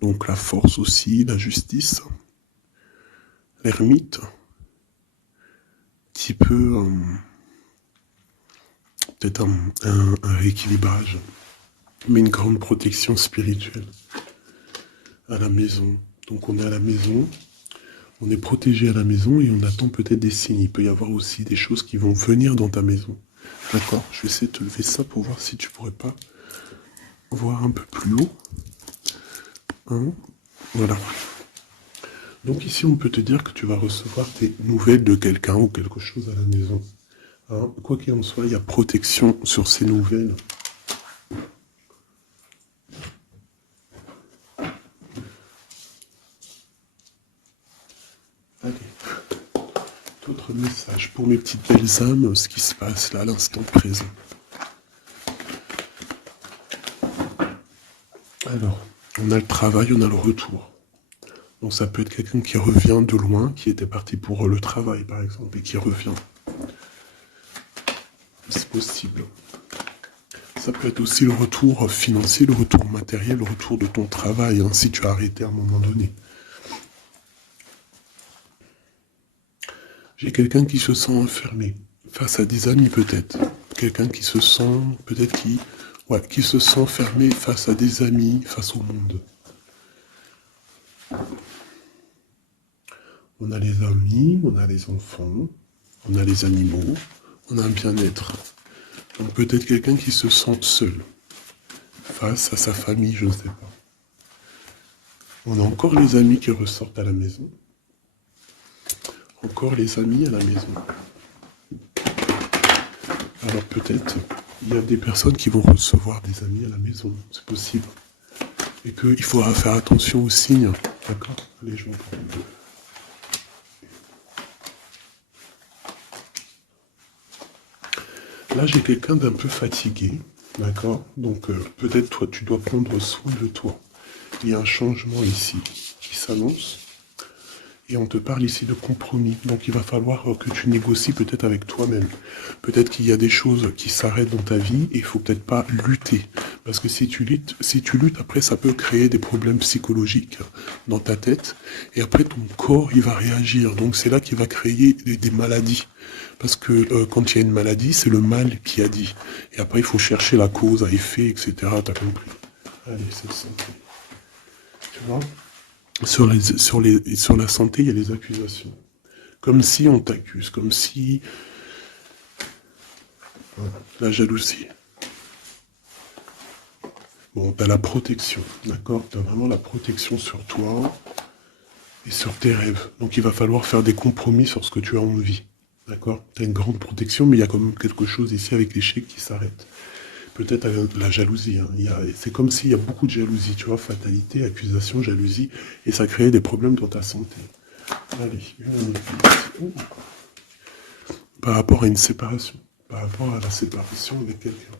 Donc la force aussi, la justice, l'ermite, petit peu peut-être un rééquilibrage, mais une grande protection spirituelle à la maison. Donc on est à la maison, on est protégé à la maison et on attend peut-être des signes. Il peut y avoir aussi des choses qui vont venir dans ta maison. D'accord? Je vais essayer de te lever ça pour voir si tu pourrais pas voir un peu plus haut. Hein? Voilà. Donc ici, on peut te dire que tu vas recevoir des nouvelles de quelqu'un ou quelque chose à la maison. Hein? Quoi qu'il en soit, il y a protection sur ces nouvelles. Allez. D'autres messages pour mes petites belles âmes, ce qui se passe là à l'instant présent. Alors, on a le travail, on a le retour. Donc ça peut être quelqu'un qui revient de loin, qui était parti pour le travail par exemple, et qui revient. C'est possible. Ça peut être aussi le retour financier, le retour matériel, le retour de ton travail, hein, si tu as arrêté à un moment donné. J'ai quelqu'un qui se sent enfermé, face à des amis peut-être. Quelqu'un qui se sent, peut-être qui se sent fermé face à des amis, face au monde. On a les amis, on a les enfants, on a les animaux, on a un bien-être. Donc peut-être quelqu'un qui se sent seul, face à sa famille, je ne sais pas. On a encore les amis qui ressortent à la maison. Encore les amis à la maison. Alors peut-être, il y a des personnes qui vont recevoir des amis à la maison, c'est possible. Et qu'il faudra faire attention aux signes. D'accord? Allez, je m'en prends. Là, j'ai quelqu'un d'un peu fatigué. D'accord? Donc peut-être toi, tu dois prendre soin de toi. Il y a un changement ici qui s'annonce. Et on te parle ici de compromis. Donc il va falloir que tu négocies peut-être avec toi-même. Peut-être qu'il y a des choses qui s'arrêtent dans ta vie et il faut peut-être pas lutter. Parce que si tu luttes, après ça peut créer des problèmes psychologiques dans ta tête. Et après ton corps, il va réagir. Donc c'est là qu'il va créer des maladies. Parce que quand il y a une maladie, c'est le mal qui a dit. Et après il faut chercher la cause à effet, etc. T'as compris? Allez, c'est ça. Tu vois? Sur la santé, il y a les accusations. Comme si on t'accuse, comme si... Voilà, la jalousie. Bon, t'as la protection, d'accord? T'as vraiment la protection sur toi et sur tes rêves. Donc il va falloir faire des compromis sur ce que tu as envie, d'accord? T'as une grande protection, mais il y a quand même quelque chose ici avec l'échec qui s'arrête. Peut-être la jalousie. Hein. C'est comme s'il y a beaucoup de jalousie, tu vois, fatalité, accusation, jalousie, et ça crée des problèmes dans ta santé. Allez, par rapport à une séparation, par rapport à la séparation avec quelqu'un.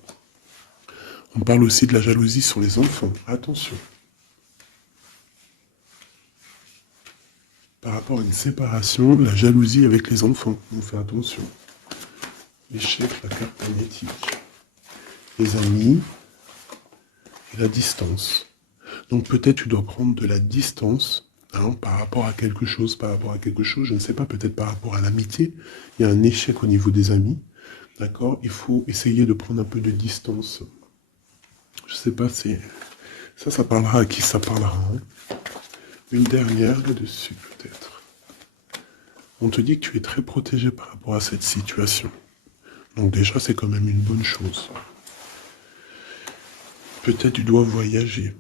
On parle aussi de la jalousie sur les enfants. Attention. Par rapport à une séparation, la jalousie avec les enfants. On fait attention. L'échec, la carte magnétique. Les amis et la distance. Donc peut-être tu dois prendre de la distance par rapport à quelque chose, je ne sais pas, peut-être par rapport à l'amitié. Il y a un échec au niveau des amis. D'accord? Il faut essayer de prendre un peu de distance. Je sais pas, ça parlera à qui ça parlera. Hein. Une dernière là-dessus, peut-être. On te dit que tu es très protégé par rapport à cette situation. Donc déjà, c'est quand même une bonne chose. Peut-être tu dois voyager.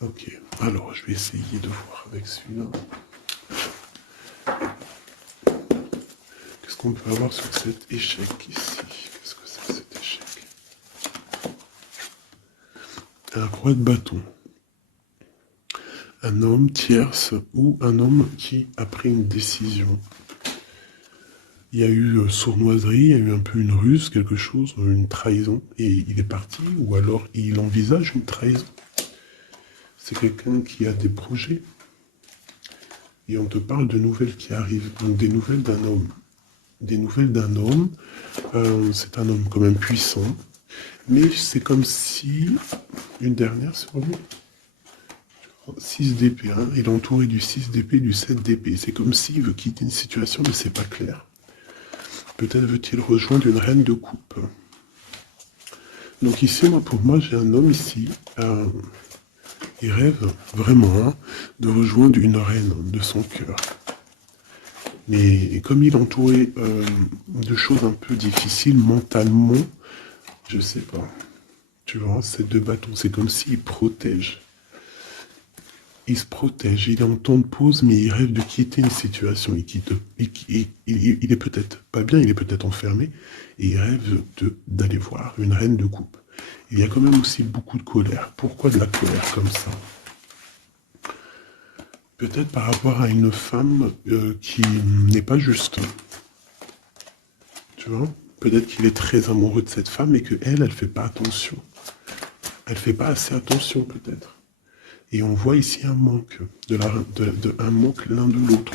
Ok, alors je vais essayer de voir avec celui-là. Qu'est-ce qu'on peut avoir sur cet échec ici? Qu'est-ce que c'est cet échec? Un roi de bâton. Un homme tierce ou un homme qui a pris une décision. Il y a eu sournoiserie, il y a eu un peu une ruse, quelque chose, une trahison, et il est parti, ou alors il envisage une trahison. C'est quelqu'un qui a des projets, et on te parle de nouvelles qui arrivent, donc des nouvelles d'un homme. Des nouvelles d'un homme, c'est un homme quand même puissant, mais c'est comme si, une dernière sur lui, 6 d'épée, hein. Il est entouré du 6 d'épée, du 7 d'épée. C'est comme s'il veut quitter une situation, mais c'est pas clair. Peut-être veut-il rejoindre une reine de coupe. Donc ici, pour moi, j'ai un homme ici. Il rêve vraiment hein, de rejoindre une reine de son cœur. Mais comme il est entouré de choses un peu difficiles mentalement, je sais pas. Tu vois, ces deux bâtons, c'est comme s'il protège. Il se protège, il est en temps de pause, mais il rêve de quitter une situation. Il est peut-être pas bien, il est peut-être enfermé, et il rêve d'aller voir une reine de coupe. Il y a quand même aussi beaucoup de colère. Pourquoi de la colère comme ça? Peut-être par rapport à une femme qui n'est pas juste. Tu vois? Peut-être qu'il est très amoureux de cette femme et qu'elle fait pas attention. Elle fait pas assez attention peut-être. Et on voit ici un manque, un manque l'un de l'autre.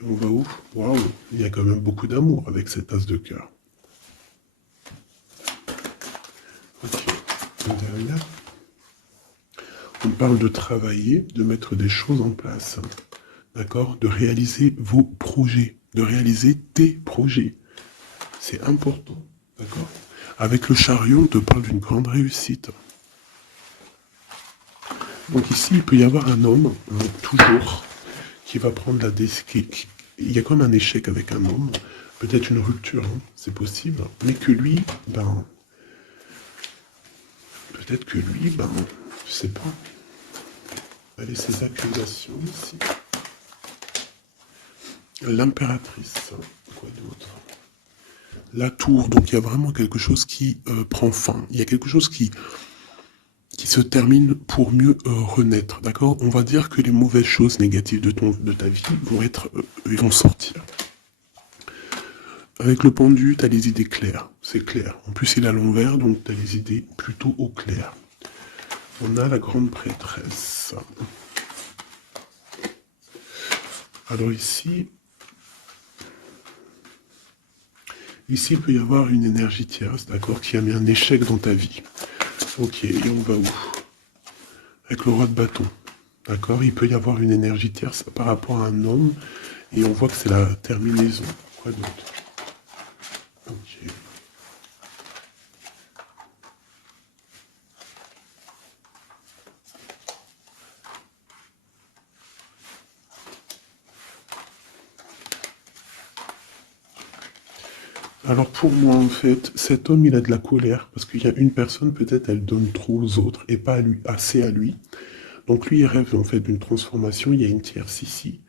Et on va où? Waouh, il y a quand même beaucoup d'amour avec cette as de cœur. Ok, derrière. On parle de travailler, de mettre des choses en place. D'accord? De réaliser vos projets, de réaliser tes projets. C'est important. D'accord? Avec le chariot, on te parle d'une grande réussite. Donc ici, il peut y avoir un homme, toujours, qui va prendre la décision. Il y a comme un échec avec un homme, peut-être une rupture, hein, c'est possible, mais que lui, peut-être que lui, je sais pas. Allez, ces accusations ici. L'impératrice, quoi d'autre? La tour, donc il y a vraiment quelque chose qui prend fin. Il y a quelque chose qui se termine pour mieux renaître, d'accord? On va dire que les mauvaises choses négatives de ta vie vont sortir. Avec le pendu, tu as les idées claires, c'est clair. En plus, il est à l'envers, donc tu as les idées plutôt au clair. On a la grande prêtresse. Alors ici, il peut y avoir une énergie tierce, d'accord, qui a mis un échec dans ta vie. Ok, et on va où? Avec le roi de bâton. D'accord? Il peut y avoir une énergie tierce par rapport à un homme, et on voit que c'est la terminaison. Quoi d'autre? Ok. Alors pour moi, en fait, cet homme, il a de la colère, parce qu'il y a une personne, peut-être, elle donne trop aux autres, et pas à lui, assez à lui. Donc lui, il rêve en fait d'une transformation, il y a une tierce ici.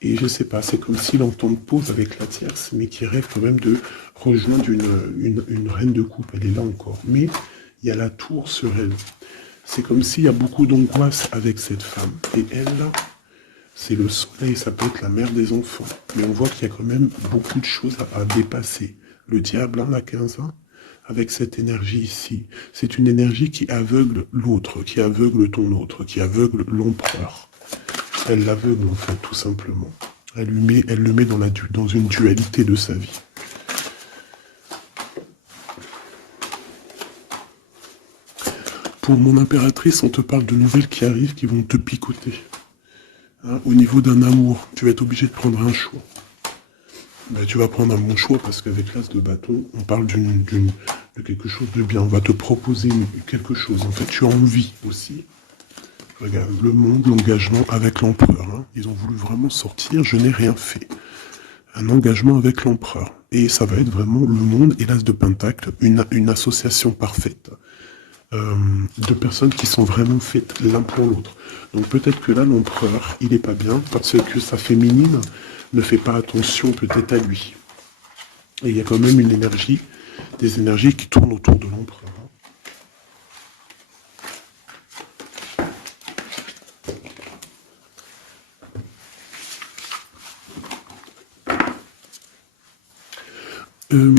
Et je sais pas, c'est comme s'il entend de pause avec la tierce, mais qui rêve quand même de rejoindre une reine de coupe. Elle est là encore. Mais il y a la tour sur elle. C'est comme s'il y a beaucoup d'angoisse avec cette femme. Et elle, là, c'est le soleil, ça peut être la mère des enfants. Mais on voit qu'il y a quand même beaucoup de choses à dépasser. Le diable, hein, la 15 ans, avec cette énergie ici. C'est une énergie qui aveugle l'autre, qui aveugle ton autre, qui aveugle l'empereur. Elle l'aveugle en fait, tout simplement. Elle le met dans une dualité de sa vie. Pour mon impératrice, on te parle de nouvelles qui arrivent, qui vont te picoter. Hein, au niveau d'un amour, tu vas être obligé de prendre un choix. Ben, tu vas prendre un bon choix parce qu'avec l'as de bâton, on parle de quelque chose de bien. On va te proposer quelque chose. En fait, tu as envie aussi. Regarde, le monde, l'engagement avec l'empereur. Hein. Ils ont voulu vraiment sortir, je n'ai rien fait. Un engagement avec l'empereur. Et ça va être vraiment le monde et l'as de pentacle, une association parfaite. De personnes qui sont vraiment faites l'un pour l'autre. Donc peut-être que là, l'empereur, il est pas bien parce que sa féminine ne fait pas attention peut-être à lui. Et il y a quand même une énergie, des énergies qui tournent autour de l'empereur.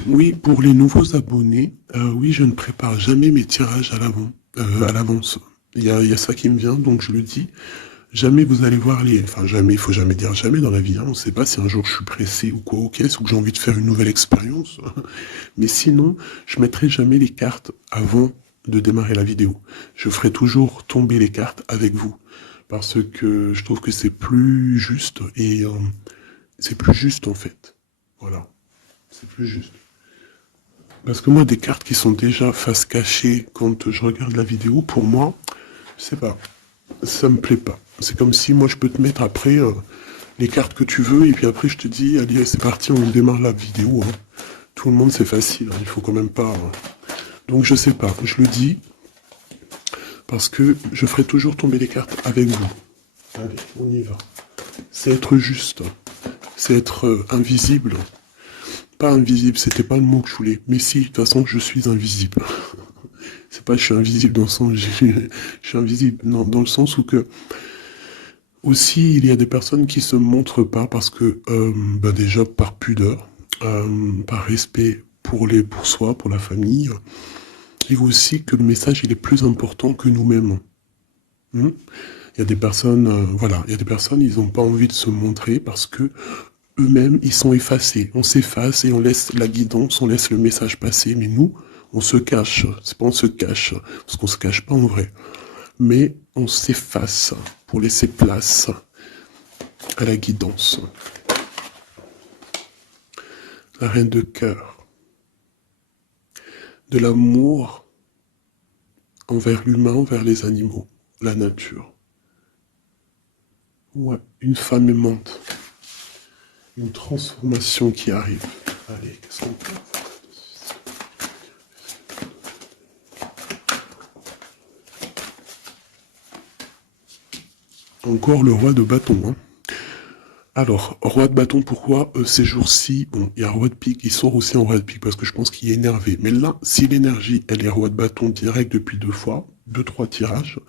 Oui, pour les nouveaux abonnés, oui, je ne prépare jamais mes tirages à l'avance. Il y a ça qui me vient, donc je le dis. Jamais vous allez voir enfin jamais, il faut jamais dire jamais dans la vie, hein. On ne sait pas si un jour je suis pressé ou quoi au caisse, ou que j'ai envie de faire une nouvelle expérience. Mais sinon, je mettrai jamais les cartes avant de démarrer la vidéo. Je ferai toujours tomber les cartes avec vous. parce que je trouve que c'est plus juste, et c'est plus juste en fait. Voilà, c'est plus juste. Parce que moi, des cartes qui sont déjà face cachée quand je regarde la vidéo, pour moi, je sais pas, ça me plaît pas. C'est comme si moi je peux te mettre après les cartes que tu veux, et puis après je te dis, allez, c'est parti, on démarre la vidéo. Hein. Tout le monde, c'est facile, hein, il faut quand même pas... hein. Donc je sais pas, je le dis, parce que je ferai toujours tomber les cartes avec vous. Allez, on y va. C'est être juste, c'est être invisible. Pas invisible, c'était pas le mot que je voulais. Mais si, de toute façon, je suis invisible. C'est pas je suis invisible dans le sens je suis invisible, non, dans le sens où que aussi il y a des personnes qui se montrent pas parce que déjà par pudeur, par respect pour soi, pour la famille, et aussi que le message il est plus important que nous-mêmes. Il y a des personnes, voilà, il y a des personnes, ils n'ont pas envie de se montrer parce que eux-mêmes, ils sont effacés. On s'efface et on laisse la guidance, on laisse le message passer. Mais nous, on se cache. C'est pas on se cache, parce qu'on se cache pas en vrai. Mais on s'efface pour laisser place à la guidance. La reine de cœur. De l'amour envers l'humain, envers les animaux, la nature. Ouais, une femme aimante. Une transformation qui arrive. Allez, qu'est-ce qu'on peut faire? Encore le roi de bâton. Hein. Alors, roi de bâton, pourquoi ces jours-ci, bon, il y a roi de pique, il sort aussi en roi de pique parce que je pense qu'il est énervé. Mais là, si l'énergie, elle est roi de bâton direct depuis 2, 3 tirages,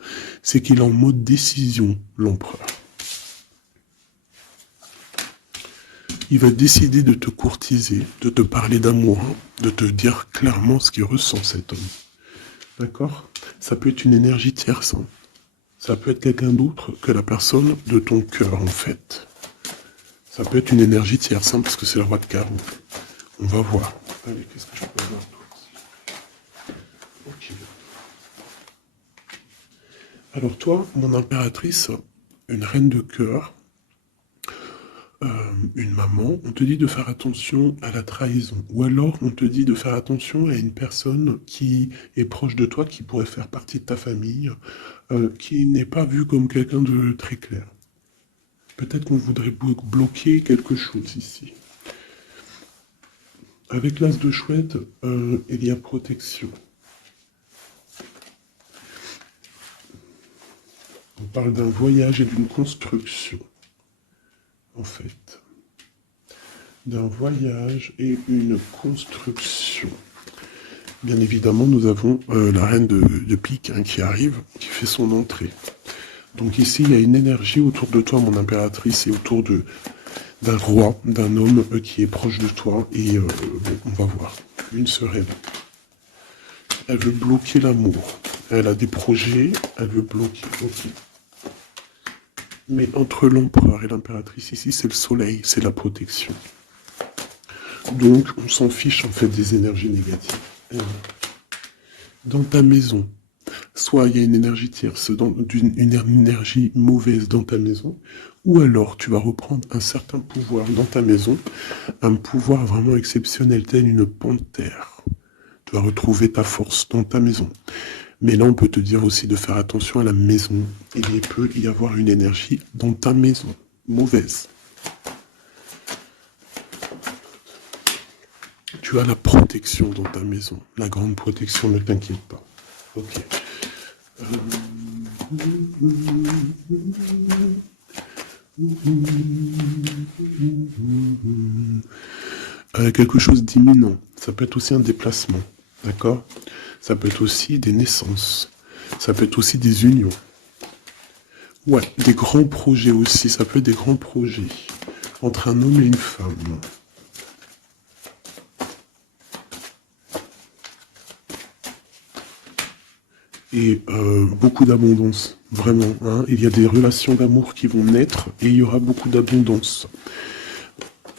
c'est qu'il est en mode décision, l'empereur. Il va décider de te courtiser, de te parler d'amour, hein, de te dire clairement ce qu'il ressent cet homme. D'accord? Ça peut être une énergie tierce. Hein. Ça peut être quelqu'un d'autre que la personne de ton cœur, en fait. Ça peut être une énergie tierce, hein, parce que c'est le roi de carreau. On va voir. Allez, qu'est-ce que je peux avoir d'autre? Ok. Alors toi, mon impératrice, une reine de cœur, une maman, on te dit de faire attention à la trahison. Ou alors, on te dit de faire attention à une personne qui est proche de toi, qui pourrait faire partie de ta famille, qui n'est pas vue comme quelqu'un de très clair. Peut-être qu'on voudrait bloquer quelque chose ici. Avec l'as de chouette, il y a protection. On parle d'un voyage et d'une construction, en fait. D'un voyage et une construction. Bien évidemment, nous avons la reine de pique hein, qui arrive, qui fait son entrée. Donc ici, il y a une énergie autour de toi, mon impératrice, et autour d'un roi, d'un homme qui est proche de toi. Et bon, on va voir. Une sereine. Elle veut bloquer l'amour. Elle a des projets, elle veut bloquer. Okay. Mais entre l'empereur et l'impératrice, ici, c'est le soleil, c'est la protection. Donc, on s'en fiche, en fait, des énergies négatives. Dans ta maison, soit il y a une énergie tierce, une énergie mauvaise dans ta maison, ou alors tu vas reprendre un certain pouvoir dans ta maison, un pouvoir vraiment exceptionnel, tel une panthère. Tu vas retrouver ta force dans ta maison. Mais là, on peut te dire aussi de faire attention à la maison. Il peut y avoir une énergie dans ta maison, mauvaise. Tu as la protection dans ta maison. La grande protection, ne t'inquiète pas. Ok. Quelque chose d'imminent. Ça peut être aussi un déplacement. D'accord? Ça peut être aussi des naissances. Ça peut être aussi des unions. Ouais, des grands projets aussi. Ça peut être des grands projets. Entre un homme et une femme. Et beaucoup d'abondance. Vraiment. Hein. Il y a des relations d'amour qui vont naître et il y aura beaucoup d'abondance.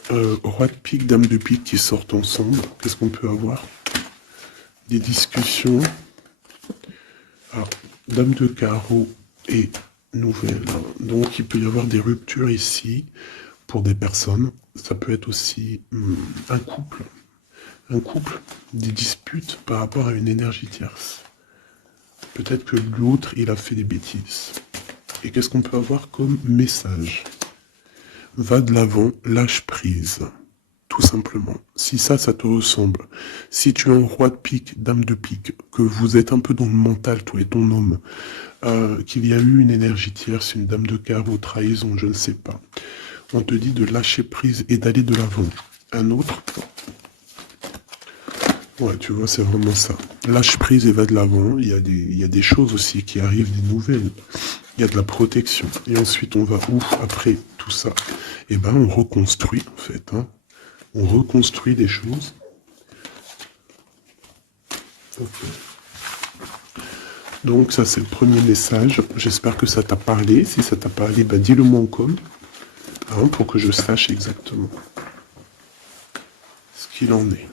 Roi de pique, dame de pique qui sortent ensemble. Qu'est-ce qu'on peut avoir? Des discussions. Alors, dame de carreau et nouvelle. Donc il peut y avoir des ruptures ici pour des personnes. Ça peut être aussi un couple. Un couple, des disputes par rapport à une énergie tierce. Peut-être que l'autre, il a fait des bêtises. Et qu'est-ce qu'on peut avoir comme message? Va de l'avant, lâche prise. Tout simplement. Si ça te ressemble. Si tu es un roi de pique, dame de pique, que vous êtes un peu dans le mental, toi et ton homme, qu'il y a eu une énergie tierce, une dame de carreau, trahison, je ne sais pas. On te dit de lâcher prise et d'aller de l'avant. Un autre, ouais, tu vois, c'est vraiment ça. Lâche prise et va de l'avant. Il y a des choses aussi qui arrivent, des nouvelles. Il y a de la protection. Et ensuite, on va où après tout ça? Eh ben, on reconstruit, en fait. Hein. On reconstruit des choses. Okay. Donc, ça, c'est le premier message. J'espère que ça t'a parlé. Si ça t'a parlé, ben, dis-le moi en com. Hein, pour que je sache exactement ce qu'il en est.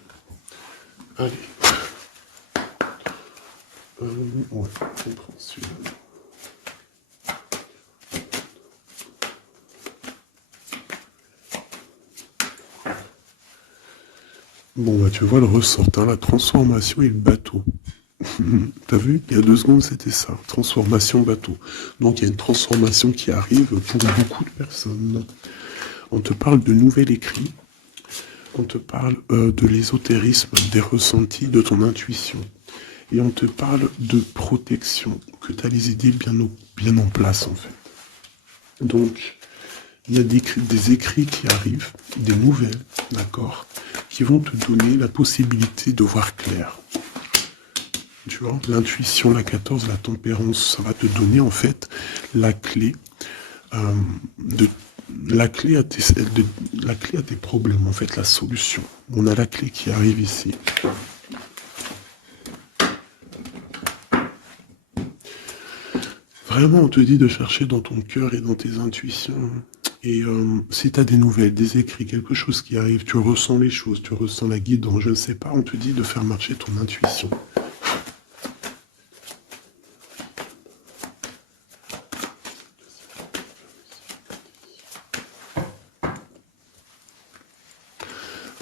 Allez. Ouais, on prend celui-là. Bon, bah tu vois le ressort, hein, la transformation et le bateau. T'as vu? Il y a 2 secondes, c'était ça. Transformation bateau. Donc il y a une transformation qui arrive pour beaucoup de personnes. On te parle de nouvel écrit. On te parle de l'ésotérisme, des ressentis, de ton intuition. Et on te parle de protection, que tu as les idées bien en place en fait. Donc, il y a des écrits qui arrivent, des nouvelles, d'accord, qui vont te donner la possibilité de voir clair. Tu vois, l'intuition, la 14, la tempérance, ça va te donner en fait la clé la clé à tes problèmes, en fait, la solution. On a la clé qui arrive ici. Vraiment, on te dit de chercher dans ton cœur et dans tes intuitions. Et si tu as des nouvelles, des écrits, quelque chose qui arrive, tu ressens les choses, tu ressens la guidance, je ne sais pas, on te dit de faire marcher ton intuition.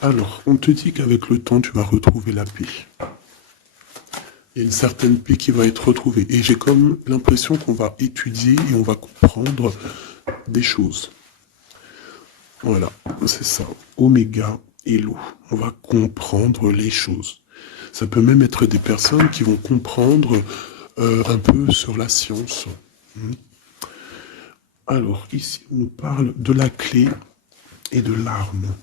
Alors, on te dit qu'avec le temps, tu vas retrouver la paix. Il y a une certaine paix qui va être retrouvée. Et j'ai comme l'impression qu'on va étudier et on va comprendre des choses. Voilà, c'est ça. Oméga et l'eau. On va comprendre les choses. Ça peut même être des personnes qui vont comprendre un peu sur la science. Alors, ici, on nous parle de la clé et de l'arme.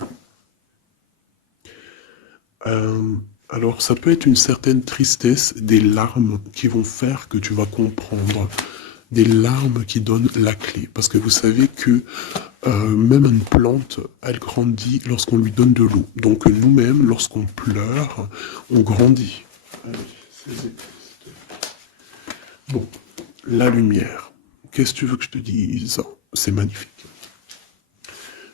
Alors, ça peut être une certaine tristesse, des larmes qui vont faire que tu vas comprendre. Des larmes qui donnent la clé. Parce que vous savez que même une plante, elle grandit lorsqu'on lui donne de l'eau. Donc nous-mêmes, lorsqu'on pleure, on grandit. Bon, la lumière. Qu'est-ce que tu veux que je te dise? C'est magnifique.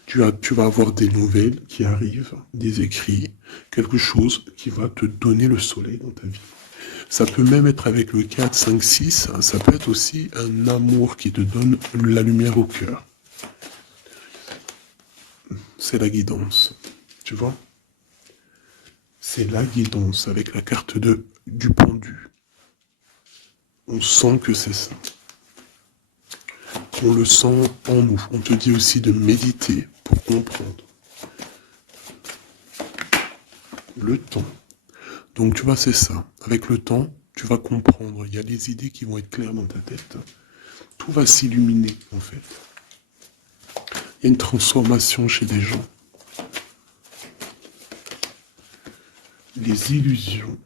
Tu vas avoir des nouvelles qui arrivent, des écrits, quelque chose qui va te donner le soleil dans ta vie. Ça peut même être avec le 4, 5, 6, ça peut être aussi un amour qui te donne la lumière au cœur. C'est la guidance, tu vois? C'est la guidance avec la carte du pendu. On sent que c'est ça. On le sent en nous. On te dit aussi de méditer pour comprendre. Le temps. Donc tu vois, c'est ça. Avec le temps, tu vas comprendre. Il y a des idées qui vont être claires dans ta tête. Tout va s'illuminer, en fait. Il y a une transformation chez des gens. Les illusions.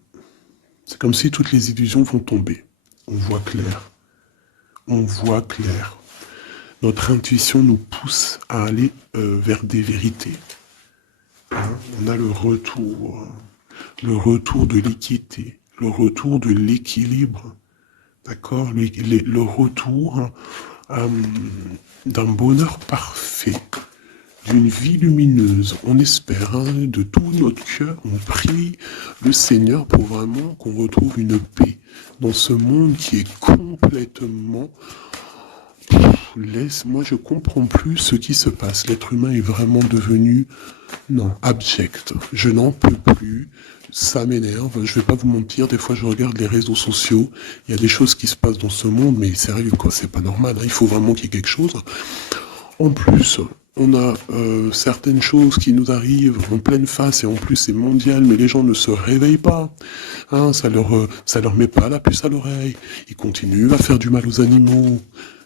C'est comme si toutes les illusions vont tomber. On voit clair. On voit clair. Notre intuition nous pousse à aller vers des vérités. Hein, on a le retour de l'équité, le retour de l'équilibre, d'accord, le retour d'un bonheur parfait, d'une vie lumineuse. On espère, hein, de tout notre cœur, on prie le Seigneur pour vraiment qu'on retrouve une paix dans ce monde qui est complètement tout laisse. Moi, je comprends plus ce qui se passe. L'être humain est vraiment devenu, non, abject. Je n'en peux plus. Ça m'énerve. Je vais pas vous mentir. Des fois, je regarde les réseaux sociaux. Il y a des choses qui se passent dans ce monde, mais sérieux, quoi. C'est pas normal. Hein. Il faut vraiment qu'il y ait quelque chose. En plus, on a certaines choses qui nous arrivent en pleine face et en plus c'est mondial, mais les gens ne se réveillent pas. Hein, ça leur met pas la puce à l'oreille. Ils continuent à faire du mal aux animaux.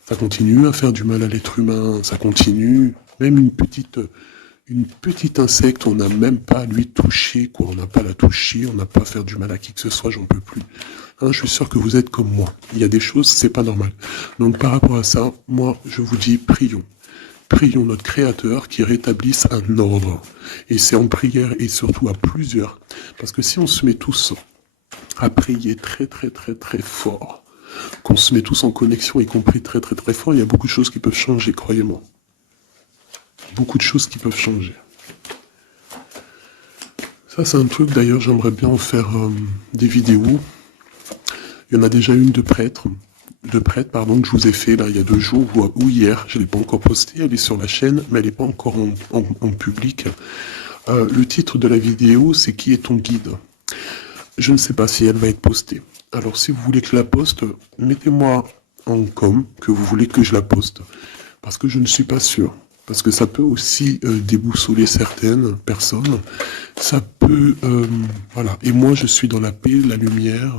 Ça continue à faire du mal à l'être humain. Ça continue. Même une petite insecte, on n'a même pas à lui toucher, quoi. On n'a pas à la toucher, on n'a pas à faire du mal à qui que ce soit, j'en peux plus. Hein, je suis sûr que vous êtes comme moi. Il y a des choses, c'est pas normal. Donc par rapport à ça, moi, je vous dis, prions. Prions notre Créateur qui rétablisse un ordre. Et c'est en prière et surtout à plusieurs. Parce que si on se met tous à prier très très très très fort, qu'on se met tous en connexion, y compris très très très fort, il y a beaucoup de choses qui peuvent changer, croyez-moi. Beaucoup de choses qui peuvent changer. Ça c'est un truc d'ailleurs, j'aimerais bien en faire des vidéos. Il y en a déjà une de prêtre, que je vous ai fait là il y a 2 jours ou hier, je ne l'ai pas encore postée, elle est sur la chaîne, mais elle n'est pas encore en public. Le titre de la vidéo, c'est Qui est ton guide? Je ne sais pas si elle va être postée. Alors si vous voulez que je la poste, mettez-moi en com que vous voulez que je la poste. Parce que je ne suis pas sûr. Parce que ça peut aussi déboussoler certaines personnes. Ça peut... voilà. Et moi, je suis dans la paix, la lumière.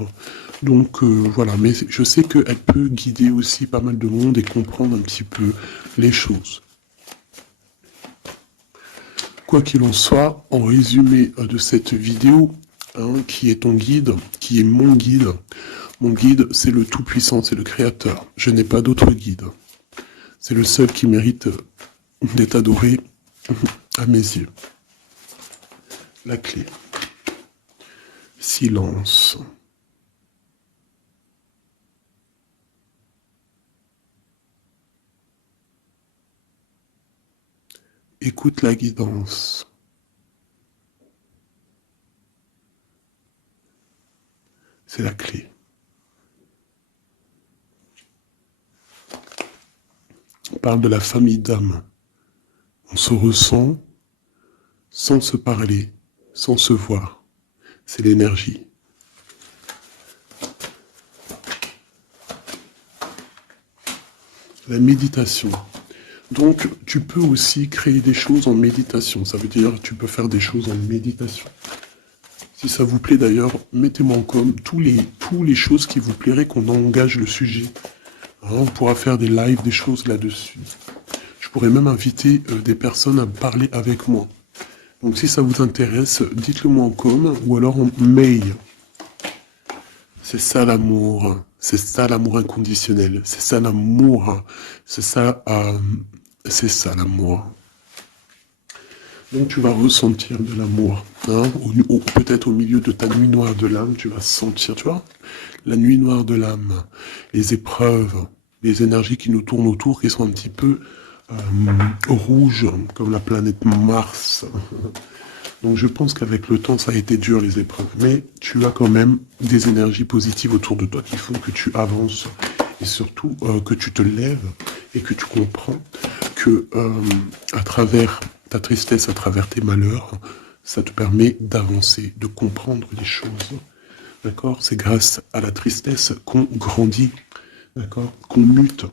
Donc, voilà. Mais je sais qu'elle peut guider aussi pas mal de monde et comprendre un petit peu les choses. Quoi qu'il en soit, en résumé de cette vidéo, hein, qui est ton guide, qui est mon guide c'est le Tout-Puissant, c'est le Créateur. Je n'ai pas d'autre guide. C'est le seul qui mérite d'être adoré à mes yeux. La clé. Silence. Écoute la guidance. C'est la clé. On parle de la famille d'âme. On se ressent sans se parler, sans se voir. C'est l'énergie. La méditation. Donc, tu peux aussi créer des choses en méditation. Ça veut dire que tu peux faire des choses en méditation. Si ça vous plaît d'ailleurs, mettez-moi en com tous les choses qui vous plairaient qu'on engage le sujet. Hein, on pourra faire des lives, des choses là-dessus. Je pourrais même inviter des personnes à parler avec moi. Donc si ça vous intéresse, dites-le moi en com ou alors en mail. C'est ça l'amour. C'est ça l'amour inconditionnel. C'est ça l'amour. C'est ça l'amour. Donc tu vas ressentir de l'amour. Hein, peut-être au milieu de ta nuit noire de l'âme, tu vas sentir, tu vois, la nuit noire de l'âme, les épreuves, les énergies qui nous tournent autour, qui sont un petit peu rouges, comme la planète Mars. Donc je pense qu'avec le temps, ça a été dur les épreuves. Mais tu as quand même des énergies positives autour de toi qui font que tu avances. Et surtout que tu te lèves et que tu comprends que à travers ta tristesse, à travers tes malheurs, ça te permet d'avancer, de comprendre les choses. D'accord? C'est grâce à la tristesse qu'on grandit. D'accord? Qu'on mute.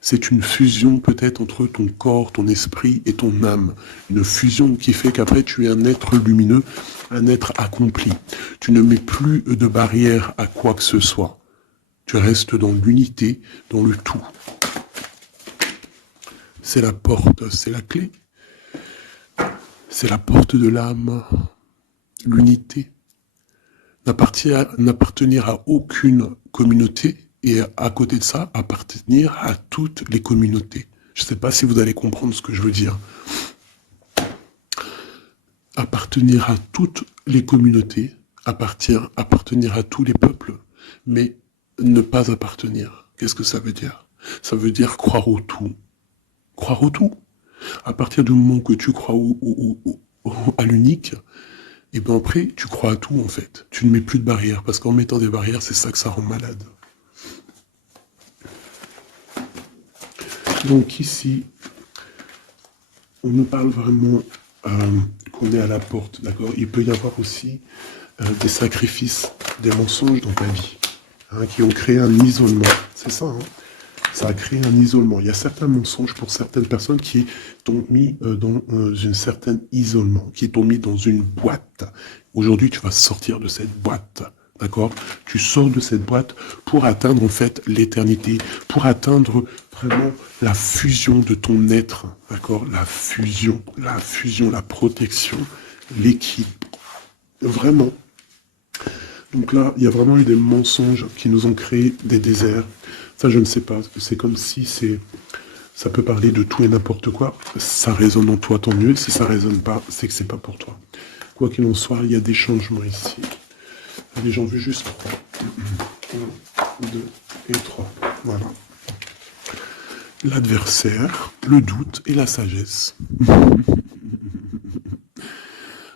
C'est une fusion peut-être entre ton corps, ton esprit et ton âme. Une fusion qui fait qu'après tu es un être lumineux, un être accompli. Tu ne mets plus de barrière à quoi que ce soit. Tu restes dans l'unité, dans le tout. C'est la porte, c'est la clé. C'est la porte de l'âme. L'unité. N'appartenir à aucune communauté. Et à côté de ça, appartenir à toutes les communautés. Je ne sais pas si vous allez comprendre ce que je veux dire. Appartenir à toutes les communautés, appartenir à tous les peuples, mais ne pas appartenir. Qu'est-ce que ça veut dire? Ça veut dire croire au tout. Croire au tout. À partir du moment que tu crois à l'unique, et bien après, tu crois à tout en fait. Tu ne mets plus de barrières, parce qu'en mettant des barrières, c'est ça que ça rend malade. Donc ici, on nous parle vraiment qu'on est à la porte, d'accord? Il peut y avoir aussi des sacrifices, des mensonges dans ta vie, hein, qui ont créé un isolement. C'est ça, hein? Ça a créé un isolement. Il y a certains mensonges pour certaines personnes qui t'ont mis dans un certain isolement, qui t'ont mis dans une boîte. Aujourd'hui, tu vas sortir de cette boîte. D'accord? Tu sors de cette boîte pour atteindre en fait l'éternité, pour atteindre vraiment la fusion de ton être. D'accord? La fusion, la protection, l'équilibre. Vraiment. Donc là, il y a vraiment eu des mensonges qui nous ont créé des déserts. Ça, je ne sais pas. C'est comme si ça peut parler de tout et n'importe quoi. Ça résonne en toi, tant mieux. Si ça résonne pas, c'est que c'est pas pour toi. Quoi qu'il en soit, il y a des changements ici. Allez, j'en veux juste 3. 1, 2 et 3. Voilà. L'adversaire, le doute et la sagesse.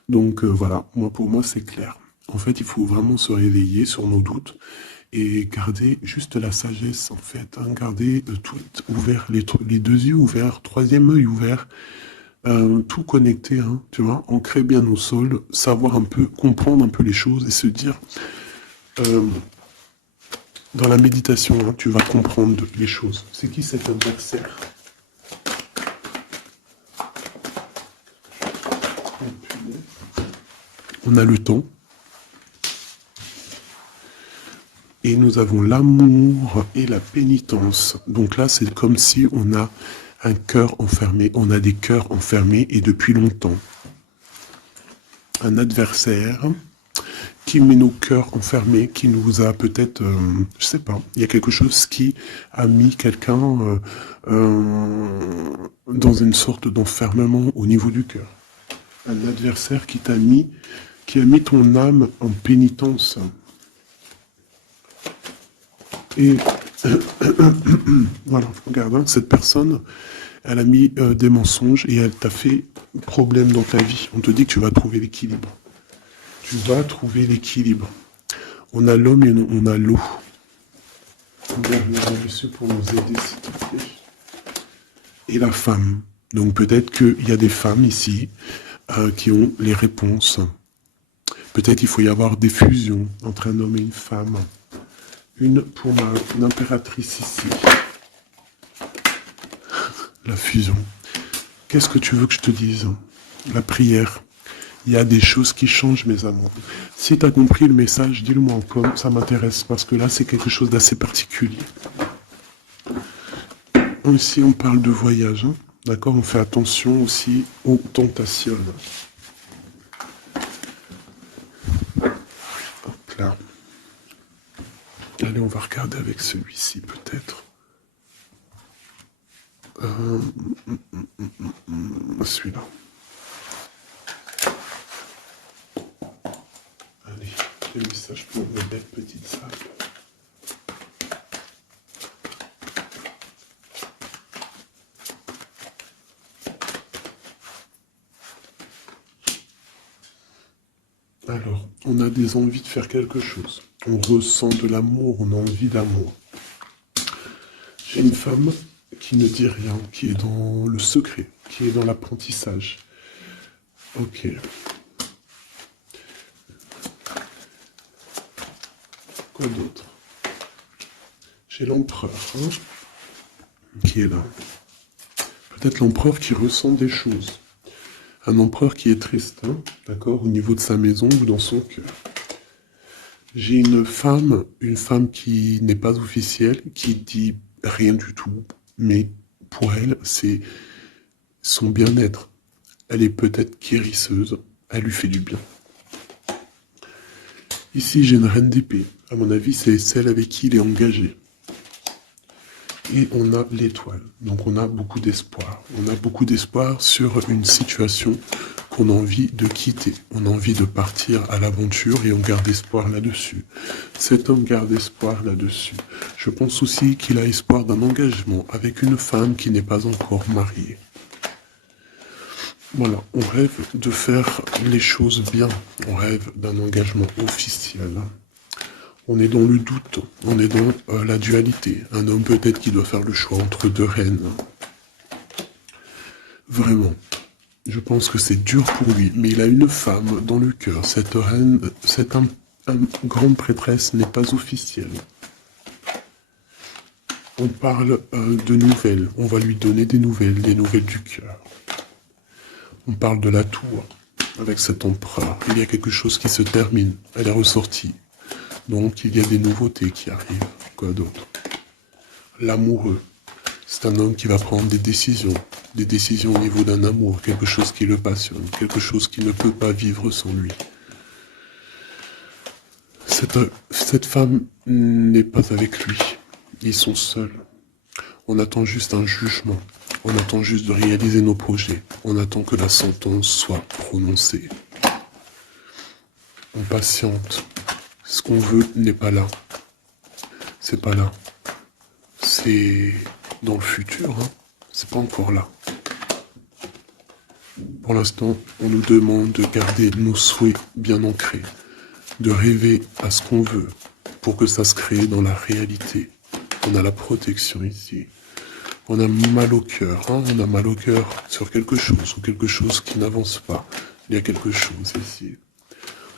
Donc voilà, pour moi c'est clair. En fait, il faut vraiment se réveiller sur nos doutes et garder juste la sagesse, en fait. Hein, garder tout ouvert, les deux yeux ouverts, troisième œil ouvert, tout connecté, hein, tu vois, ancrer bien nos sols, savoir un peu, comprendre un peu les choses et se dire, dans la méditation, hein, tu vas comprendre les choses. C'est qui cet adversaire? On a le temps. Et nous avons l'amour et la pénitence. Donc là, c'est comme si on a un cœur enfermé. On a des cœurs enfermés et depuis longtemps. Un adversaire qui met nos cœurs enfermés, qui nous a peut-être, je sais pas, il y a quelque chose qui a mis quelqu'un dans une sorte d'enfermement au niveau du cœur. Un adversaire qui a mis ton âme en pénitence. Et voilà, regarde, hein, cette personne, elle a mis des mensonges et elle t'a fait problème dans ta vie. On te dit que tu vas trouver l'équilibre. Tu vas trouver l'équilibre. On a l'homme et on a l'eau. Monsieur pour nous aider, s'il te plaît. Et la femme. Donc peut-être qu'il y a des femmes ici qui ont les réponses. Peut-être qu'il faut y avoir des fusions entre un homme et une femme. Une pour l'impératrice ici. La fusion. Qu'est-ce que tu veux que je te dise? La prière. Il y a des choses qui changent, mes amours. Si tu as compris le message, dis-le-moi en com, ça m'intéresse, parce que là, c'est quelque chose d'assez particulier. Ici, on parle de voyage, hein, d'accord? On fait attention aussi aux tentations. Hop là. Allez, on va regarder avec celui-ci, peut-être. Celui-là. Allez, quel message pour une belle petite salle. Alors, on a des envies de faire quelque chose. On ressent de l'amour, on a envie d'amour. J'ai une femme qui ne dit rien, qui est dans le secret, qui est dans l'apprentissage. Ok. Quoi d'autre? J'ai l'empereur, hein, qui est là. Peut-être l'empereur qui ressent des choses. Un empereur qui est triste, hein, d'accord, au niveau de sa maison ou dans son cœur. J'ai une femme qui n'est pas officielle, qui dit rien du tout, mais pour elle, c'est son bien-être. Elle est peut-être guérisseuse, elle lui fait du bien. Ici, j'ai une reine d'épée. À mon avis, c'est celle avec qui il est engagé. Et on a l'étoile. Donc on a beaucoup d'espoir. On a beaucoup d'espoir sur une situation qu'on a envie de quitter. On a envie de partir à l'aventure et on garde espoir là-dessus. Cet homme garde espoir là-dessus. Je pense aussi qu'il a espoir d'un engagement avec une femme qui n'est pas encore mariée. Voilà, on rêve de faire les choses bien. On rêve d'un engagement officiel. On est dans le doute, on est dans la dualité. Un homme peut-être qui doit faire le choix entre deux reines. Vraiment. Je pense que c'est dur pour lui, mais il a une femme dans le cœur. Cette reine, cette grande prêtresse n'est pas officielle. On parle de nouvelles. On va lui donner des nouvelles du cœur. On parle de la tour avec cet empereur. Il y a quelque chose qui se termine. Elle est ressortie. Donc il y a des nouveautés qui arrivent. Quoi d'autre? L'amoureux. C'est un homme qui va prendre des décisions au niveau d'un amour, quelque chose qui le passionne, quelque chose qui ne peut pas vivre sans lui. Cette femme n'est pas avec lui. Ils sont seuls. On attend juste un jugement. On attend juste de réaliser nos projets. On attend que la sentence soit prononcée. On patiente. Ce qu'on veut n'est pas là. C'est pas là. C'est dans le futur, hein. C'est pas encore là. Pour l'instant, on nous demande de garder nos souhaits bien ancrés, de rêver à ce qu'on veut pour que ça se crée dans la réalité. On a la protection ici. On a mal au cœur, hein. On a mal au cœur sur quelque chose ou quelque chose qui n'avance pas. Il y a quelque chose ici.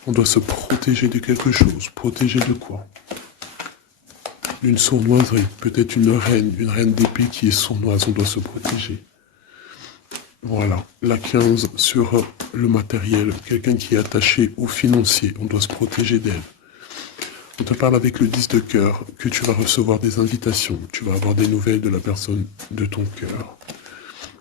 On doit se protéger de quelque chose. Protéger de quoi? D'une sournoiserie, peut-être une reine d'épée qui est sournoise, on doit se protéger. Voilà, la 15 sur le matériel, quelqu'un qui est attaché au financier, on doit se protéger d'elle. On te parle avec le 10 de cœur, que tu vas recevoir des invitations, tu vas avoir des nouvelles de la personne de ton cœur.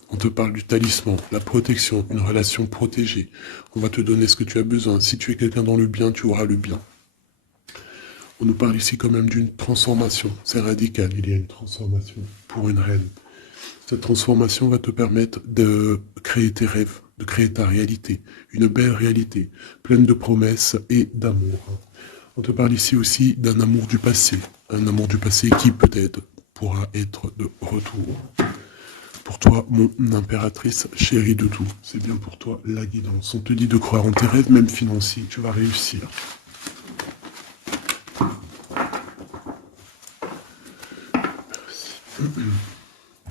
On te parle du talisman, la protection, une relation protégée. On va te donner ce que tu as besoin. Si tu es quelqu'un dans le bien, tu auras le bien. On nous parle ici quand même d'une transformation. C'est radical, il y a une transformation pour une reine. Cette transformation va te permettre de créer tes rêves, de créer ta réalité. Une belle réalité, pleine de promesses et d'amour. On te parle ici aussi d'un amour du passé. Un amour du passé qui peut-être pourra être de retour. Pour toi, mon impératrice chérie de tout. C'est bien pour toi la guidance. On te dit de croire en tes rêves, même financiers. Tu vas réussir.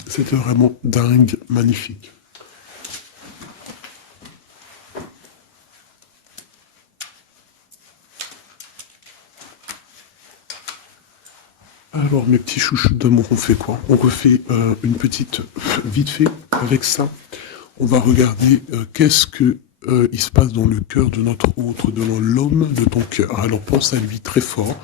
C'était vraiment dingue, magnifique. Alors mes petits chouchous d'amour, on fait quoi? On refait une petite vite fait avec ça. On va regarder qu'est-ce que il se passe dans le cœur de notre autre, dans l'homme de ton cœur. Alors pense à lui très fort.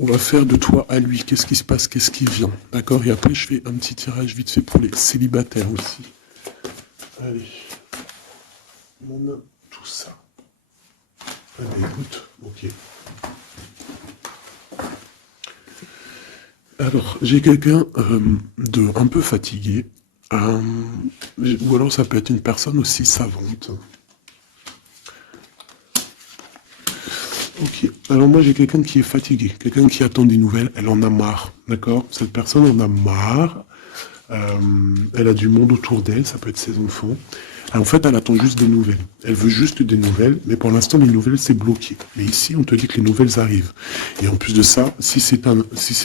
On va faire de toi à lui. Qu'est-ce qui se passe? Qu'est-ce qui vient? D'accord? Et après, je fais un petit tirage vite fait pour les célibataires aussi. Allez. On a tout ça. Allez, écoute. Ok. Alors, j'ai quelqu'un de un peu fatigué. Ou alors, ça peut être une personne aussi savante. Ok, alors moi j'ai quelqu'un qui est fatigué, quelqu'un qui attend des nouvelles, elle en a marre, d'accord? Cette personne en a marre, elle a du monde autour d'elle, ça peut être ses enfants. En fait, elle attend juste des nouvelles. Elle veut juste des nouvelles, mais pour l'instant, les nouvelles, c'est bloqué. Mais ici, on te dit que les nouvelles arrivent. Et en plus de ça, si c'est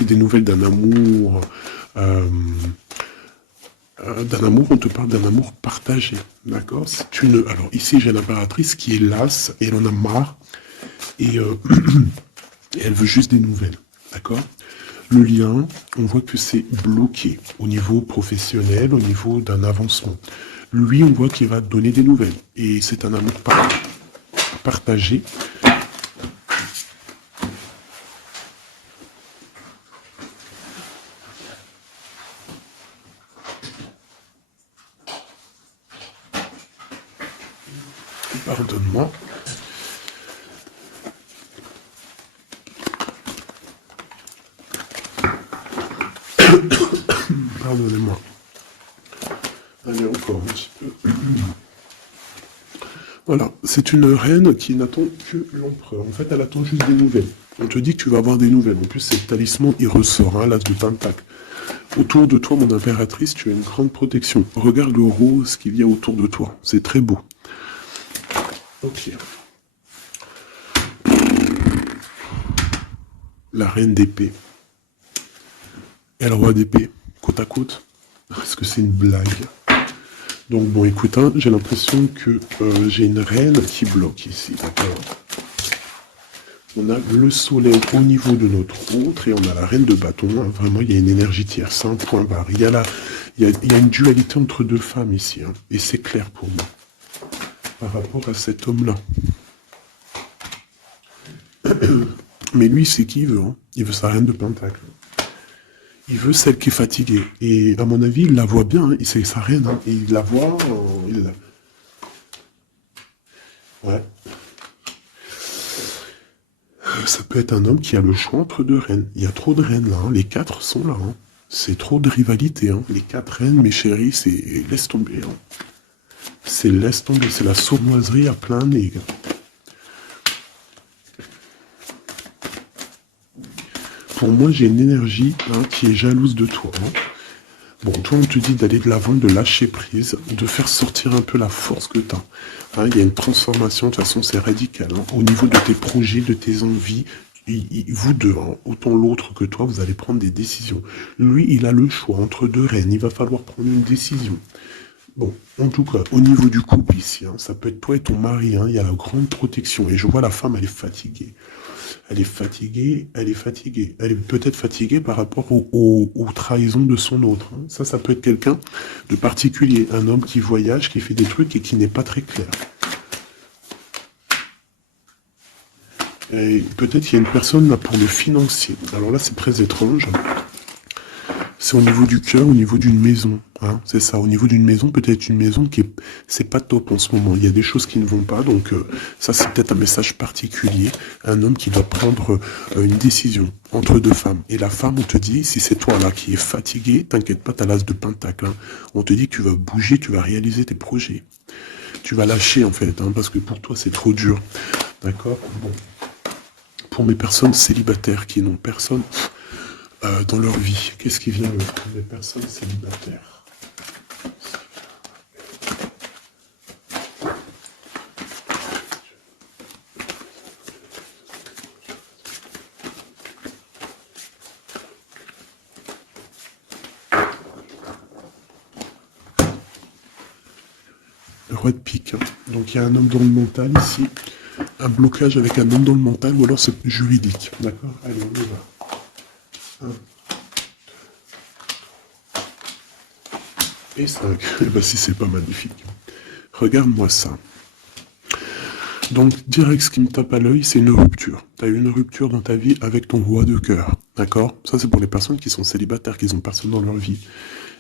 des nouvelles d'un amour, on te parle d'un amour partagé, d'accord? Alors ici, j'ai l'impératrice qui est lasse, et elle en a marre. Et elle veut juste des nouvelles, d'accord? Le lien, on voit que c'est bloqué au niveau professionnel, au niveau d'un avancement. Lui, on voit qu'il va donner des nouvelles. Et c'est un amour partagé. Pardonne-moi. Pardonnez-moi. Allez, encore un petit peu. Voilà, c'est une reine qui n'attend que l'empereur. En fait, elle attend juste des nouvelles. On te dit que tu vas avoir des nouvelles. En plus, c'est le talisman, il ressort, hein, l'as de pentacle. Autour de toi, mon impératrice, tu as une grande protection. Regarde le rose qu'il y a autour de toi. C'est très beau. Ok. La reine d'épée. Et le roi d'épée, côte à côte. Est-ce que c'est une blague? Donc bon, écoute, hein, j'ai l'impression que j'ai une reine qui bloque ici, d'accord. On a le soleil au niveau de notre autre et on a la reine de bâton. Hein. Vraiment, il y a une énergie tierce, c'est un point barre. Il y a une dualité entre deux femmes ici, hein, et c'est clair pour moi, par rapport à cet homme-là. Mais lui, c'est qui il veut, hein. Il veut sa reine de pentacle. Il veut celle qui est fatiguée. Et à mon avis, il la voit bien, hein. C'est sa reine, hein. Et il la voit, ouais. Ça peut être un homme qui a le choix entre deux reines. Il y a trop de reines là, hein. Les quatre sont là. Hein. C'est trop de rivalité. Hein. Les quatre reines, mes chéris, c'est laisse tomber. Hein. C'est laisse tomber. C'est la sournoiserie à plein nez. Pour moi, j'ai une énergie hein, qui est jalouse de toi. Hein. Bon, toi, on te dit d'aller de l'avant, de lâcher prise, de faire sortir un peu la force que tu as. Hein, il y a une transformation, de toute façon, c'est radical. Hein. Au niveau de tes projets, de tes envies, vous deux, hein, autant l'autre que toi, vous allez prendre des décisions. Lui, il a le choix entre deux reines. Il va falloir prendre une décision. Bon, en tout cas, au niveau du couple ici, hein, ça peut être toi et ton mari, hein, il y a la grande protection. Et je vois la femme, elle est fatiguée. Elle est fatiguée, elle est fatiguée. Elle est peut-être fatiguée par rapport aux trahisons de son autre. Hein. Ça peut être quelqu'un de particulier. Un homme qui voyage, qui fait des trucs et qui n'est pas très clair. Et peut-être qu'il y a une personne là pour le financier. Alors là, c'est très étrange. C'est au niveau du cœur, au niveau d'une maison. Hein, c'est ça, au niveau d'une maison, peut-être une maison qui est... C'est pas top en ce moment. Il y a des choses qui ne vont pas. Donc ça, c'est peut-être un message particulier. Un homme qui doit prendre une décision entre deux femmes. Et la femme, on te dit, si c'est toi là qui es fatigué, t'inquiète pas, t'as l'as de pentacle. Hein. On te dit que tu vas bouger, tu vas réaliser tes projets. Tu vas lâcher en fait, hein, parce que pour toi, c'est trop dur. D'accord. Bon. Pour mes personnes célibataires qui n'ont personne... dans leur vie, qu'est-ce qui vient pour les personnes célibataires? Le roi de pique. Hein. Donc il y a un homme dans le mental ici, un blocage avec un homme dans le mental, ou alors c'est juridique. D'accord. Allez, on y va. Et 5. Eh ben, si c'est pas magnifique. Regarde-moi ça. Donc, direct, ce qui me tape à l'œil, c'est une rupture. Tu as eu une rupture dans ta vie avec ton roi de cœur. D'accord. Ça, c'est pour les personnes qui sont célibataires, qui n'ont personne dans leur vie.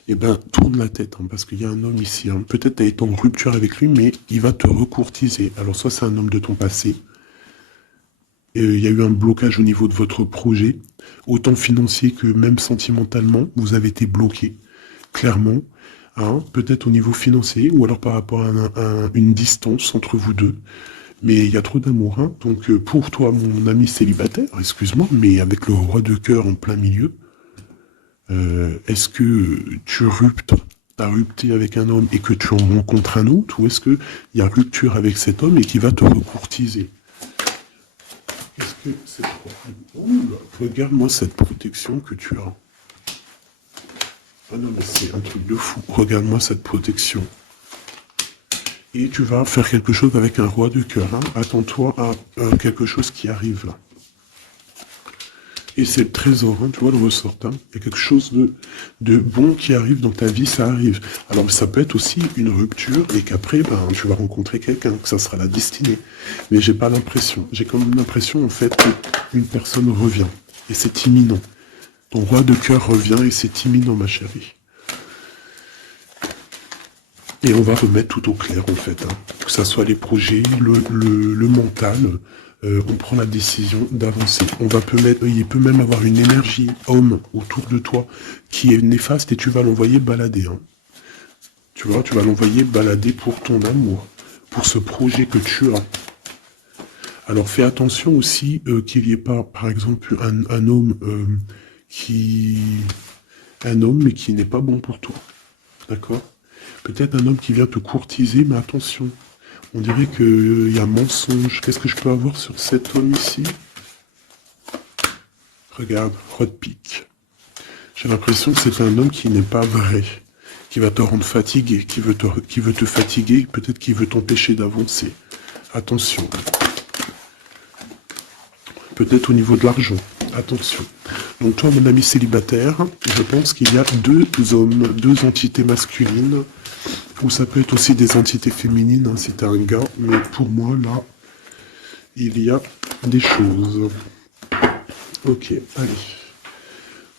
Eh ben, tourne la tête, hein, parce qu'il y a un homme ici. Hein. Peut-être tu as été en rupture avec lui, mais il va te recourtiser. Alors, soit c'est un homme de ton passé, il y a eu un blocage au niveau de votre projet, autant financier que même sentimentalement, vous avez été bloqué, clairement, hein, peut-être au niveau financier, ou alors par rapport à une distance entre vous deux, mais il y a trop d'amour, hein. Donc pour toi, mon ami célibataire, excuse-moi, mais avec le roi de cœur en plein milieu, est-ce que tu t'as rupté avec un homme et que tu en rencontres un autre, ou est-ce qu'il y a rupture avec cet homme et qui va te recourtiser? Est-ce que c'est trop... Regarde-moi cette protection que tu as. Ah non, mais c'est un truc de fou. Regarde-moi cette protection. Et tu vas faire quelque chose avec un roi de cœur. Hein. Attends-toi à quelque chose qui arrive là. Et c'est le trésor, hein, tu vois le ressort. Hein. Il y a quelque chose de bon qui arrive dans ta vie, ça arrive. Alors ça peut être aussi une rupture et qu'après, ben, tu vas rencontrer quelqu'un, que ça sera la destinée. Mais j'ai pas l'impression. J'ai quand même l'impression en fait qu'une personne revient. Et c'est imminent. Ton roi de cœur revient et c'est imminent, ma chérie. Et on va remettre tout au clair en fait. Hein. Que ça soit les projets, le mental. On prend la décision d'avancer. Il peut même avoir une énergie homme autour de toi qui est néfaste et tu vas l'envoyer balader. Hein. Tu vois, tu vas l'envoyer balader pour ton amour, pour ce projet que tu as. Alors fais attention aussi qu'il n'y ait pas, par exemple, un homme mais qui n'est pas bon pour toi. D'accord? Peut-être un homme qui vient te courtiser, mais attention. On dirait qu'il y a mensonge. Qu'est-ce que je peux avoir sur cet homme ici? Regarde, roi de pique. J'ai l'impression que c'est un homme qui n'est pas vrai. qui va te rendre fatigué, qui veut te fatiguer, peut-être qui veut t'empêcher d'avancer. Attention. Peut-être au niveau de l'argent. Attention. Donc toi, mon ami célibataire, je pense qu'il y a deux hommes, deux entités masculines, ou ça peut être aussi des entités féminines, hein, si t'es un gars, mais pour moi, là, il y a des choses. Ok, allez.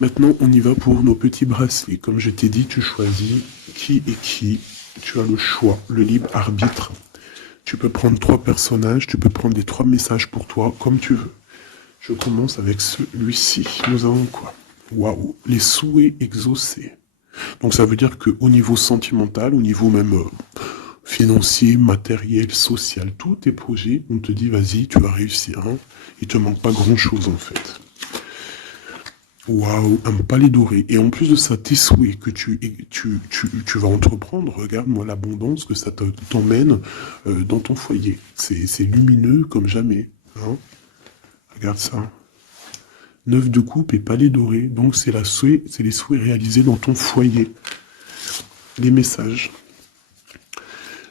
Maintenant, on y va pour nos petits bracelets. Comme je t'ai dit, tu choisis qui est qui. Tu as le choix, le libre arbitre. Tu peux prendre 3 personnages, tu peux prendre les 3 messages pour toi, comme tu veux. Je commence avec celui-ci. Nous avons quoi? Waouh, les souhaits exaucés. Donc ça veut dire qu'au niveau sentimental, au niveau même financier, matériel, social, tous tes projets, on te dit vas-y, tu vas réussir. Hein. Il te manque pas grand-chose en fait. Waouh, un palais doré. Et en plus de ça, tes souhaits que tu vas entreprendre, regarde-moi l'abondance que ça t'emmène dans ton foyer. C'est lumineux comme jamais. Hein. Regarde ça. 9 de coupe et palais doré. Donc c'est les souhaits réalisés dans ton foyer. Les messages.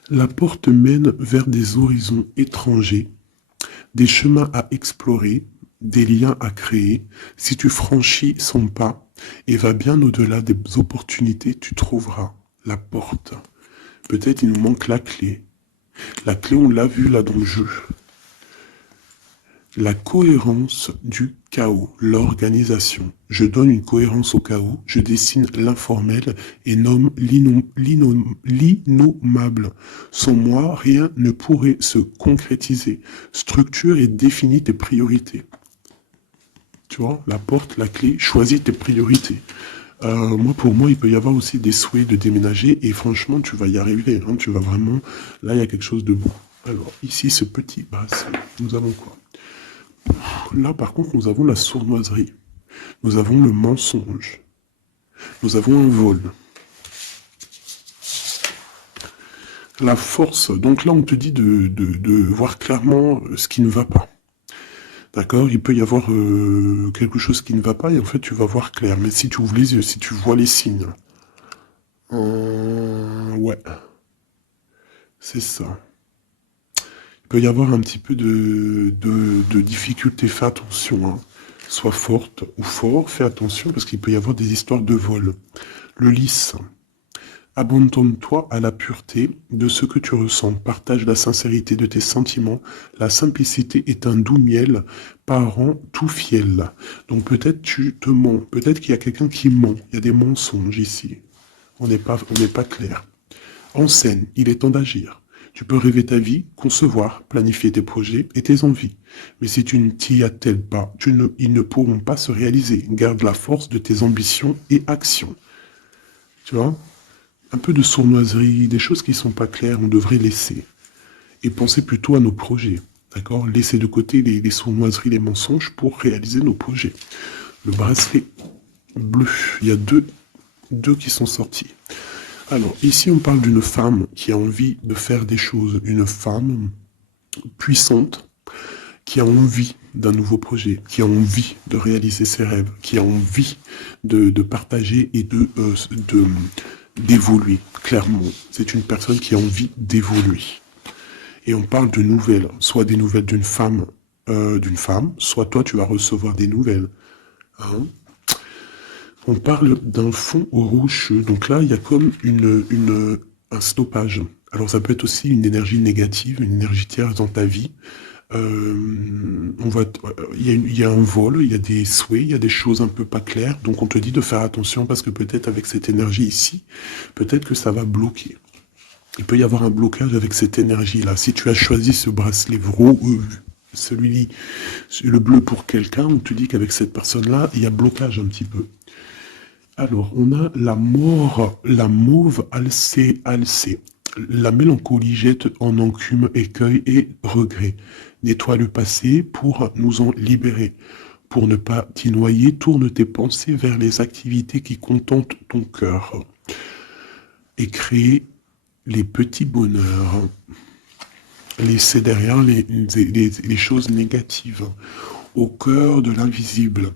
La porte mène vers des horizons étrangers, des chemins à explorer, des liens à créer. Si tu franchis son pas et vas bien au-delà des opportunités, tu trouveras la porte. Peut-être il nous manque la clé. La clé, on l'a vu là dans le jeu. La cohérence du chaos, l'organisation. Je donne une cohérence au chaos, je dessine l'informel et nomme l'innommable. Sans moi, rien ne pourrait se concrétiser. Structure et définis tes priorités. Tu vois, la porte, la clé, choisis tes priorités. Pour moi, il peut y avoir aussi des souhaits de déménager et franchement, tu vas y arriver. Hein, tu vas vraiment... Là, il y a quelque chose de beau. Alors, ici, ce petit bracelet, nous avons quoi? Là, par contre, nous avons la sournoiserie. Nous avons le mensonge. Nous avons un vol. La force. Donc là, on te dit de voir clairement ce qui ne va pas. D'accord? Il peut y avoir quelque chose qui ne va pas et en fait, tu vas voir clair. Mais si tu ouvres les yeux, si tu vois les signes. Ouais. C'est ça. Il peut y avoir un petit peu de difficulté. Fais attention. Hein. Sois forte ou fort, fais attention parce qu'il peut y avoir des histoires de vol. Le lys. Abandonne-toi à la pureté de ce que tu ressens. Partage la sincérité de tes sentiments. La simplicité est un doux miel, parent tout fiel. Donc peut-être tu te mens. Peut-être qu'il y a quelqu'un qui ment. Il y a des mensonges ici. On n'est pas clair. En scène, il est temps d'agir. Tu peux rêver ta vie, concevoir, planifier tes projets et tes envies. Mais si tu ne t'y attelles pas, ils ne pourront pas se réaliser. Garde la force de tes ambitions et actions. Tu vois? Un peu de sournoiserie, des choses qui ne sont pas claires, on devrait laisser. Et penser plutôt à nos projets. D'accord? Laisser de côté les sournoiseries, les mensonges pour réaliser nos projets. Le bracelet bleu, il y a deux qui sont sortis. Alors, ici, on parle d'une femme qui a envie de faire des choses. Une femme puissante qui a envie d'un nouveau projet, qui a envie de réaliser ses rêves, qui a envie de partager et d'évoluer, clairement. C'est une personne qui a envie d'évoluer. Et on parle de nouvelles, soit des nouvelles d'une femme, soit toi, tu vas recevoir des nouvelles. Hein? On parle d'un fond rocheux. Donc là, il y a comme un stoppage. Alors ça peut être aussi une énergie négative, une énergie tierce dans ta vie. Il y a un vol, il y a des souhaits, il y a des choses un peu pas claires. Donc on te dit de faire attention parce que peut-être avec cette énergie ici, peut-être que ça va bloquer. Il peut y avoir un blocage avec cette énergie-là. Si tu as choisi ce bracelet celui-ci, le bleu pour quelqu'un, on te dit qu'avec cette personne-là, il y a blocage un petit peu. Alors, on a la mauve alcée. La mélancolie jette en enclume, écueil et regret. Nettoie le passé pour nous en libérer. Pour ne pas t'y noyer, tourne tes pensées vers les activités qui contentent ton cœur. Et crée les petits bonheurs. Laissez derrière les choses négatives. Au cœur de l'invisible.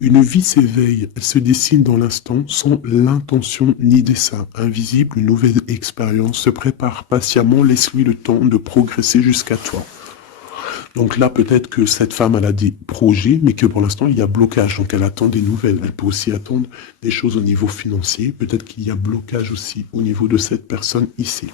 Une vie s'éveille, elle se dessine dans l'instant sans l'intention ni dessein. Invisible, une nouvelle expérience se prépare patiemment, laisse-lui le temps de progresser jusqu'à toi. Donc là, peut-être que cette femme, elle a des projets, mais que pour l'instant, il y a blocage. Donc elle attend des nouvelles. Elle peut aussi attendre des choses au niveau financier. Peut-être qu'il y a blocage aussi au niveau de cette personne ici.